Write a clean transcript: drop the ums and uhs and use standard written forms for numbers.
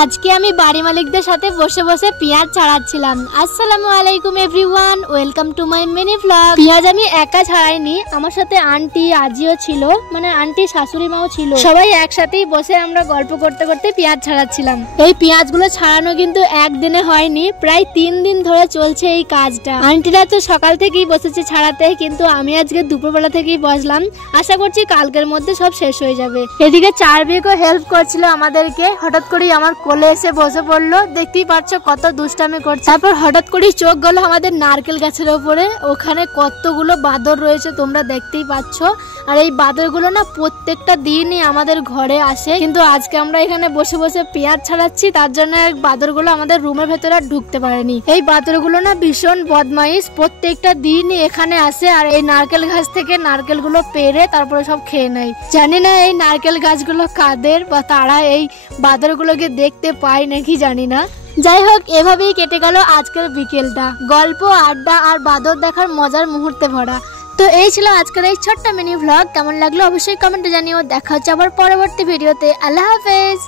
আজকে আমি বাড়ি মালিকদের সাথে বসে বসে পেঁয়াজ ছাড়াচ্ছিলাম। আসসালামু আলাইকুম everyone, welcome to my mini vlog. পেঁয়াজ আমি একা ছাড়াইনি, আমার সাথে আন্টি আজিও ছিল, মানে আন্টি শাশুড়ি মাও ছিল। সবাই একসাথেই বসে আমরা গল্প করতে করতে পেঁয়াজ ছাড়াচ্ছিলাম। এই পেঁয়াজগুলো ছাড়ানো কিন্তু একদিনে হয়নি, প্রায় 3 দিন ধরে চলছে এই কাজটা। আন্টিরা তো সকাল থেকেই বসেছে ছাড়াতে, কিন্তু আমি আজকে দুপুরবেলা থেকেই বসলাম। আশা করছি কালকের মধ্যে সব শেষ হয়ে যাবে। এদিকে চারবিকও হেল্প করছিল আমাদেরকে। হঠাৎ করেই আমার কোলে এসে বসে পড়লো, দেখতেই পাচ্ছ কত দুষ্টামি করছে। তারপর হঠাৎ করেই চোখ গেল আমাদের নারকেল গাছের উপরে, ওখানে কতগুলো বাদর রয়েছে তোমরা দেখতেই পাচ্ছ। আর এই বাদরগুলো না প্রত্যেকটা দিনই আমাদের ঘরে আসে, কিন্তু আজকে আমরা এখানে বসে বসে পেঁয়াজ ছাড়াচ্ছি, তার জন্য বাদরগুলো আমাদের রুমের ভেতরে ঢুকতে পারেনি। এই বাদরগুলো না ভীষণ বদমাইশ, প্রত্যেকটা দিনই এখানে আসে আর এই নারকেল গাছ থেকে নারকেলগুলো পেড়ে তারপরে সব খেয়ে নেয়। জানি না এই নারকেল গাছগুলো কাদের, বা তারা এই বাদরগুলোকে দেখতে পায় নাকি জানি না। যাই হোক, এভাবেই কেটে গেল আজকের বিকেলটা, গল্প, আড্ডা আর বাদর দেখার মজার মুহূর্তে ভরা। তো এই ছিল আজকের এই ছোট্ট মিনি ভ্লগ। কেমন লাগলো অবশ্যই কমেন্টে জানিও। দেখা হচ্ছে আবার পরবর্তী ভিডিওতে। আল্লাহ হাফেজ।